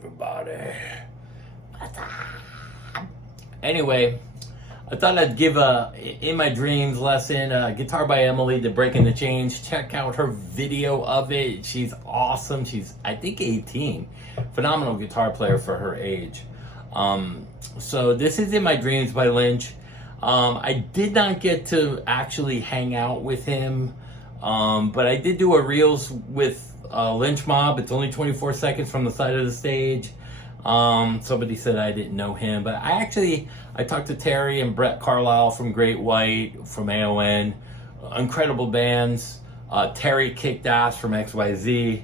everybody. Anyway, I thought I'd give a In My Dreams lesson, Guitar by Emily, the Breaking the Chains. Check out her video of it. She's awesome. She's, I think, 18. Phenomenal guitar player for her age. So this is In My Dreams by Lynch. I did not get to actually hang out with him, but I did do a Reels with Lynch Mob. It's only 24 seconds from the side of the stage. Somebody said I didn't know him, but I talked to Terry and Brett Carlisle from Great White, from AON, incredible bands. Terry kicked ass from XYZ,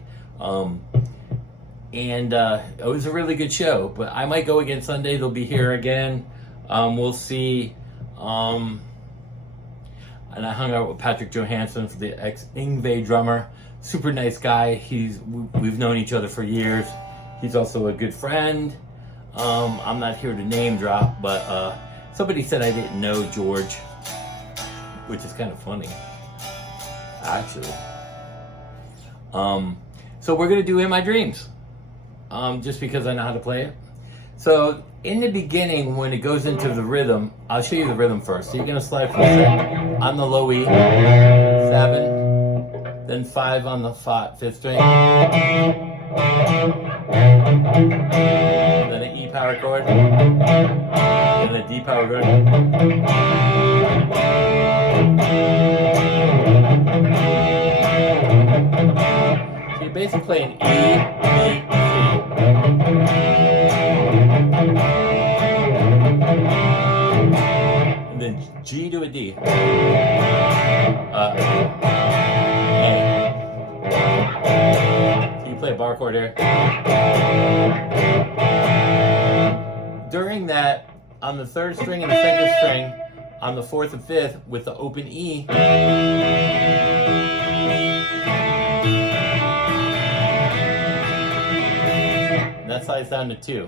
and it was a really good show. But I might go again Sunday. They'll be here again. We'll see. And I hung out with Patrick Johansson, for the ex-Yngwie drummer. Super nice guy. We've known each other for years. He's also a good friend. I'm not here to name drop, but somebody said I didn't know George, which is kind of funny, actually. So we're gonna do In My Dreams, just because I know how to play it. So in the beginning, when it goes into the rhythm, I'll show you the rhythm first. So you're gonna slide from 7 on the low E, 7, then 5 on the 5th string. Then an E power chord, then a D power chord. So you're basically playing E, B, C. And then G to a D. Play a bar chord here. During that, on the 3rd string and the 2nd string, on the 4th and 5th, with the open E, and that slides down to 2.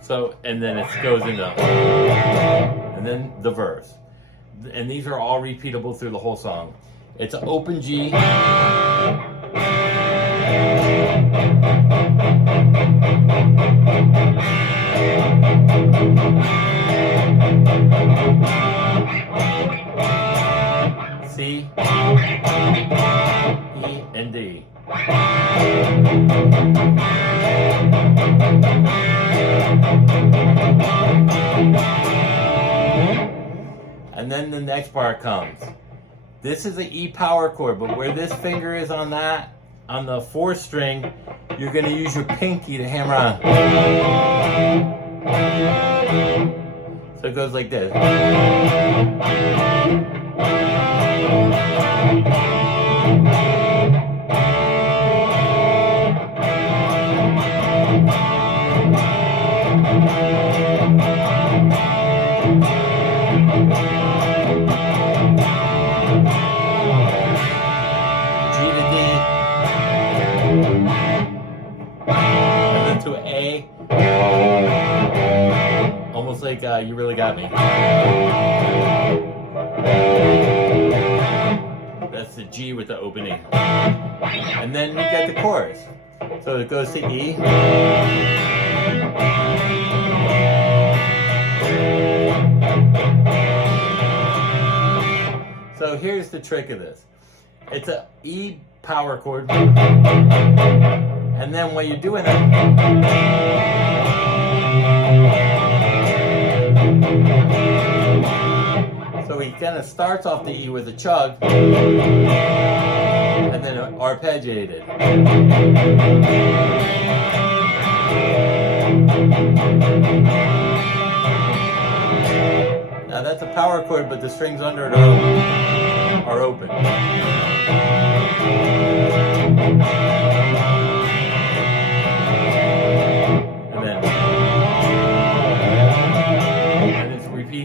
So, and then it goes into, and then the verse. And these are all repeatable through the whole song. It's an open G. C, E, and D. And then the next bar comes. This is an E power chord, but where this finger is on that, on the 4th string, you're going to use your pinky to hammer on. So it goes like this. Almost like You Really Got Me. That's the G with the opening. And then you get the chorus. So it goes to E. So here's the trick of this. It's an E power chord. And then when you're doing it, so he kind of starts off the E with a chug, and then arpeggiated. Now that's a power chord, but the strings under it are open.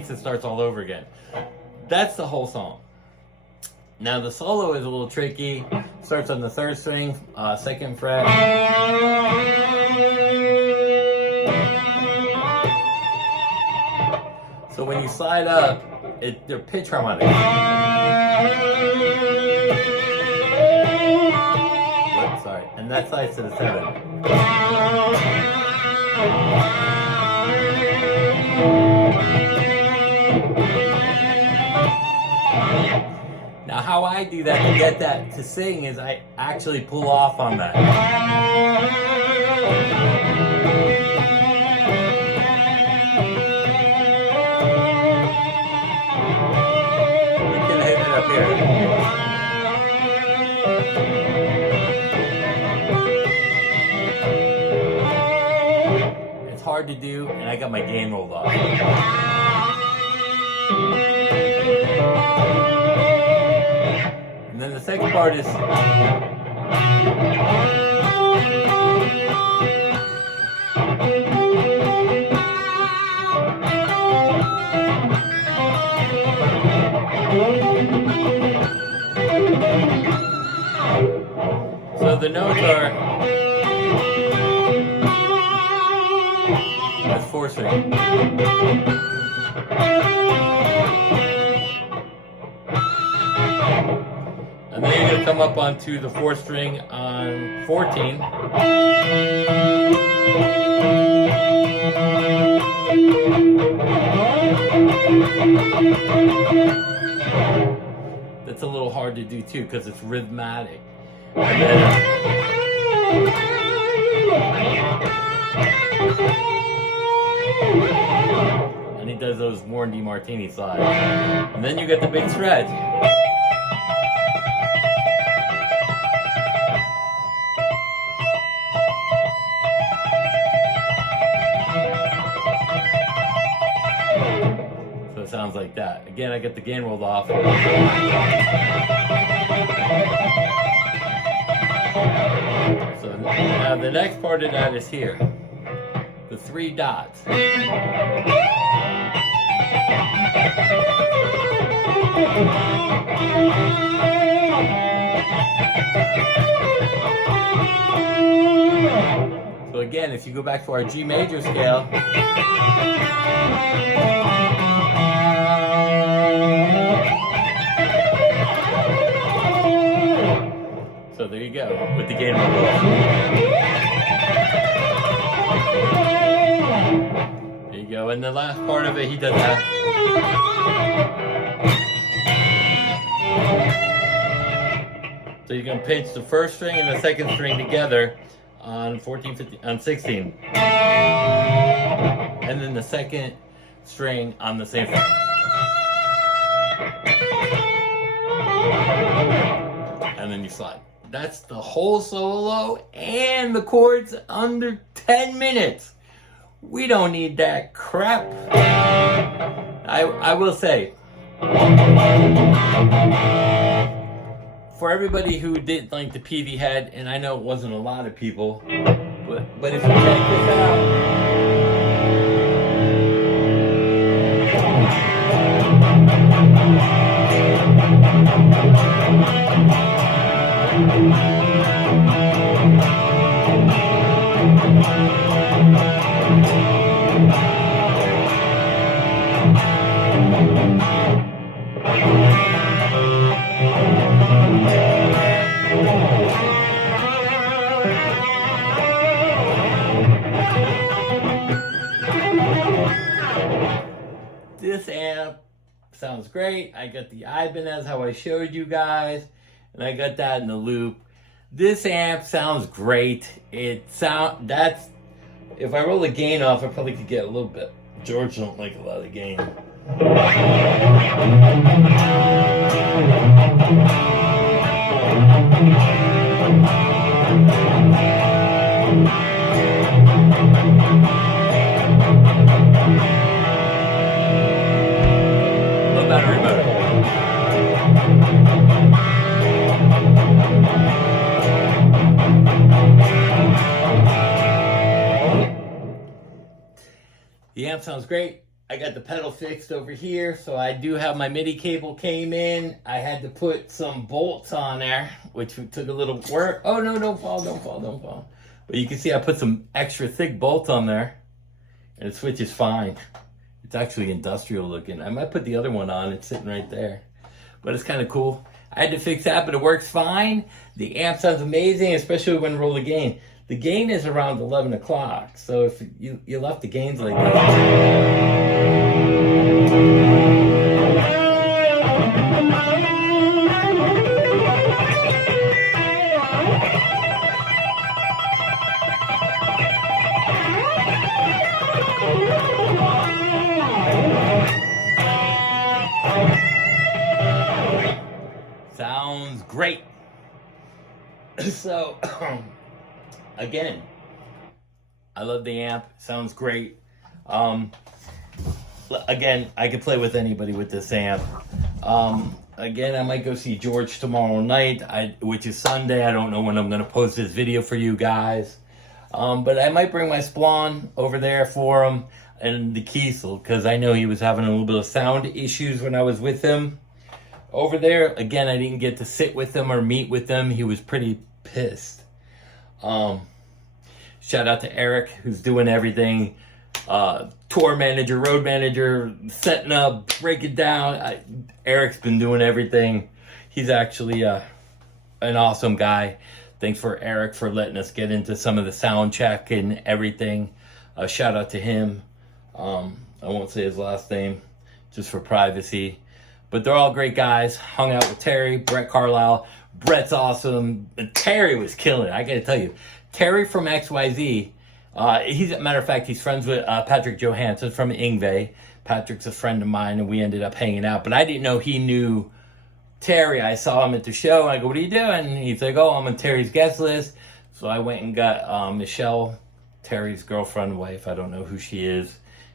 It starts all over again. That's the whole song. Now the solo is a little tricky. Starts on the 3rd string, 2nd fret. So when you slide up, they're pitch harmonics. that side's to the 7. Now how I do that to get that to sing is I actually pull off on that. We're gonna hit it up here. It's hard to do, and I got my gain rolled off. And then the second part is so the notes are that's 4 string. And then you're going to come up onto the 4th string on 14. That's a little hard to do too because it's rhythmic. And he does those Warren D. Martini slides. And then you get the big stretch. So it sounds like that. Again, I get the gain rolled off. So now the next part of that is here. The 3 dots. So again, if you go back to our G major scale, so there you go, with the gain roll. There you go, and the last part of it, he does that. So you're gonna pinch the 1st string and the 2nd string together on 14, 15, on 16. And then the 2nd string on the same string. And then you slide. That's the whole solo and the chords under 10 minutes. We don't need that crap. I will say, for everybody who didn't like the PV head, and I know it wasn't a lot of people, but if you check this out, this amp sounds great. I got the Ibanez how I showed you guys, and I got that in the loop. This amp sounds great. If I roll the gain off, I probably could get a little bit. George don't like a lot of gain. Low battery motor. The amp sounds great. I got the pedal fixed over here, so I do have my MIDI cable came in. I had to put some bolts on there, which took a little work. Oh no, don't fall, don't fall, don't fall. But you can see I put some extra thick bolts on there, and the switch is fine. It's actually industrial looking. I might put the other one on, it's sitting right there. But it's kind of cool. I had to fix that, but it works fine. The amp sounds amazing, especially when I roll the gain. The gain is around 11 o'clock, so if you left the gains like sounds great. So, again, I love the amp. Sounds great. Again, I could play with anybody with this amp. Again, I might go see George tomorrow night, which is Sunday. I don't know when I'm going to post this video for you guys. But I might bring my Splon over there for him and the Kiesel, because I know he was having a little bit of sound issues when I was with him over there. Again, I didn't get to sit with him or meet with him. He was pretty pissed. Shout out to Eric, who's doing everything. Tour manager, road manager, setting up, break it down. Eric's been doing everything. He's actually an awesome guy. Thanks for Eric for letting us get into some of the sound check and everything. Shout out to him. I won't say his last name just for privacy. But they're all great guys. Hung out with Terry, Brett Carlisle. Brett's awesome. And Terry was killing it. I got to tell you, Terry from XYZ, he's, a matter of fact, he's friends with Patrick Johansson from Ingve. Patrick's a friend of mine, and we ended up hanging out. But I didn't know he knew Terry. I saw him at the show. I go, what are you doing? And he's like, oh, I'm on Terry's guest list. So I went and got Michelle, Terry's girlfriend, wife. I don't know who she is.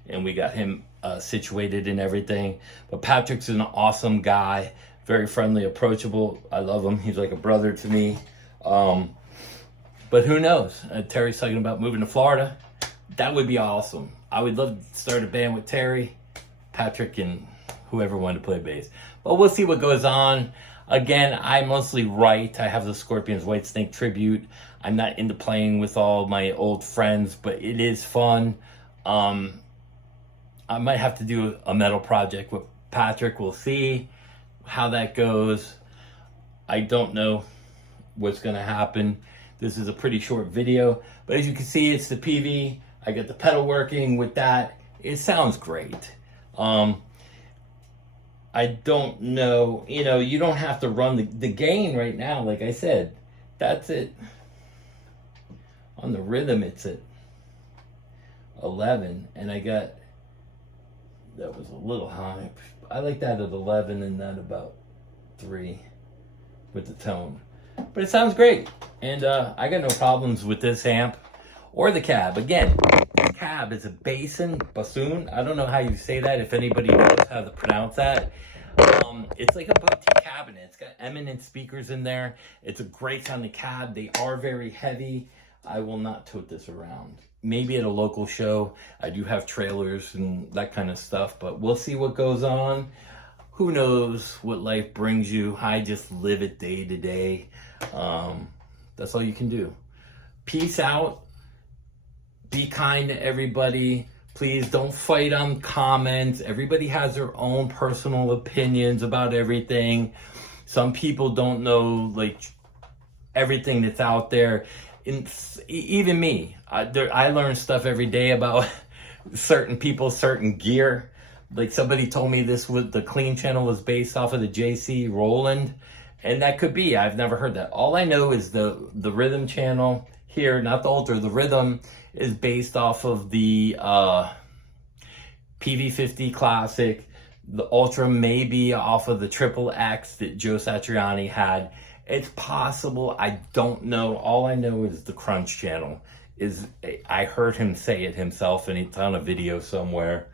And we got him situated and everything. But Patrick's an awesome guy. Very friendly, approachable. I love him. He's like a brother to me. But who knows? Terry's talking about moving to Florida. That would be awesome. I would love to start a band with Terry, Patrick, and whoever wanted to play bass. But we'll see what goes on. Again, I mostly write. I have the Scorpions White Snake tribute. I'm not into playing with all my old friends, but it is fun. I might have to do a metal project with Patrick. We'll see how that goes. I don't know what's going to happen. This is a pretty short video, but as you can see, it's the PV. I got the pedal working with that. It sounds great. I don't know, you don't have to run the gain right now. Like I said, that's it. On the rhythm, it's at 11, and that was a little high. I like that at 11 and that about 3 with the tone. But it sounds great. And I got no problems with this amp or the cab. Again, the cab is a bassoon. I don't know how you say that, if anybody knows how to pronounce that. It's like a boutique cabinet. It's got eminent speakers in there. It's a great sounding cab. They are very heavy. I will not tote this around. Maybe at a local show. I do have trailers and that kind of stuff, but we'll see what goes on. Who knows what life brings you? I just live it day to day. That's all you can do. Peace out. Be kind to everybody. Please don't fight on comments. Everybody has their own personal opinions about everything. Some people don't know everything that's out there. Even me, I learn stuff every day about certain people, certain gear. Like somebody told me the Clean channel was based off of the JC Roland, and that could be. I've never heard that. All I know is the Rhythm channel here, not the Ultra. The Rhythm is based off of the PV50 Classic. The Ultra may be off of the Triple X that Joe Satriani had. It's possible. I don't know. All I know is the Crunch channel. I heard him say it himself, and it's on a video somewhere.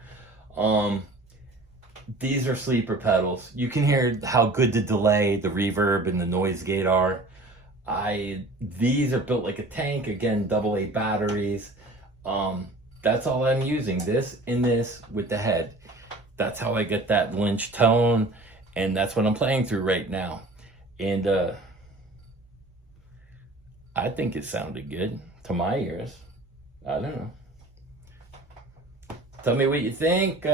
These are sleeper pedals. You can hear how good the delay, the reverb, and the noise gate are. These are built like a tank. Again, AA batteries. That's all I'm using. This and this with the head. That's how I get that Lynch tone, and that's what I'm playing through right now. And I think it sounded good to my ears. I don't know. Tell me what you think.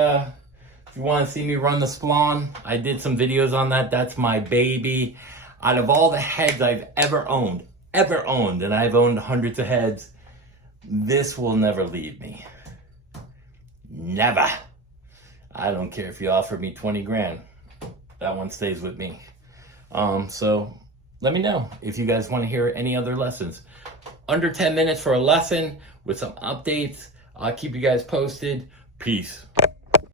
If you want to see me run the Splon, I did some videos on that. That's my baby. Out of all the heads I've ever owned, and I've owned hundreds of heads, this will never leave me. Never. I don't care if you offer me 20 grand. That one stays with me. So let me know if you guys want to hear any other lessons. Under 10 minutes for a lesson with some updates. I'll keep you guys posted. Peace.